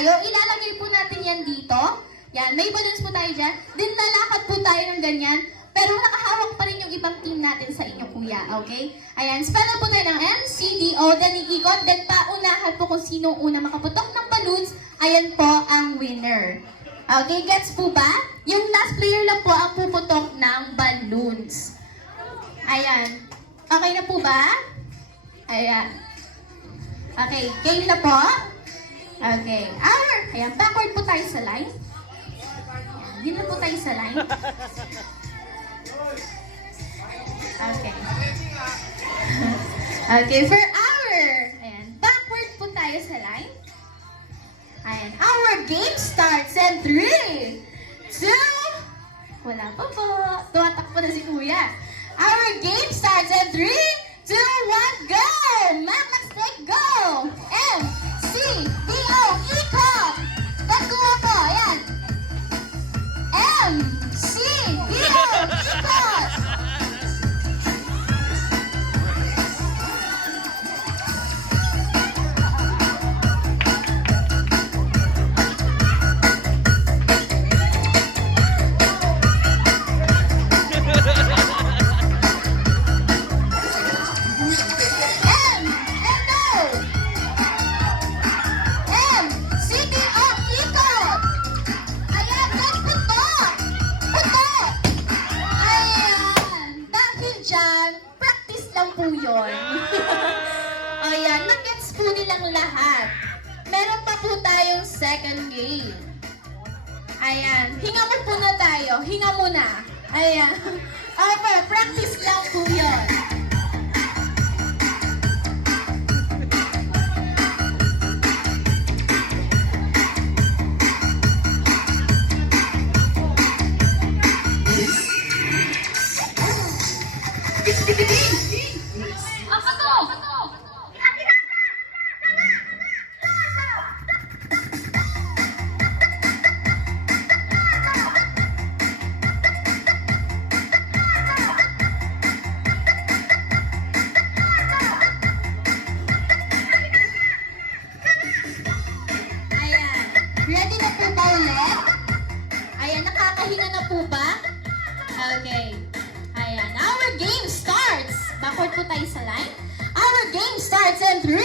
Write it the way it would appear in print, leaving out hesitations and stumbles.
tayo. Ilalagay po natin yan dito. Yan, may balloons po tayo dyan. Then lalakad po tayo ng ganyan. Pero nakahawak pa rin yung ibang team natin sa inyo, kuya. Okay? Ayan, spell po tayo ng M, C, D, O, then iikot. Then paunahan po kung sino una makaputok ng balloons. Ayan po ang winner. Okay, gets po ba? Yung last player lang po ang puputok ng balloons. Ayan. Okay na po ba? Ayan. Okay, game na po. Okay. Ayan, backward po tayo sa line. Ayan, yun na po tayo sa line. Okay. Okay, for hour. Ayan, backward po tayo sa line. Ayan, our game starts in 3, 2, wala pa po. Tumatakbo na si kuya. Our game starts in 3, 2, 1, go! Max, take go! M, C, D, O, ikot! Pagkuha po, ayan. M, C, D, O, ikot! Ayan, nag-gets po nilang lahat. Meron pa po tayong second game. Ayan, hinga mo po na tayo. Hinga muna. Ayan. Okay, practice lang po yun. Ready na po ba ulit? Ayan, nakakahinga na po ba? Okay. Ayan, our game starts. Backward po tayo sa line. Our game starts in 3,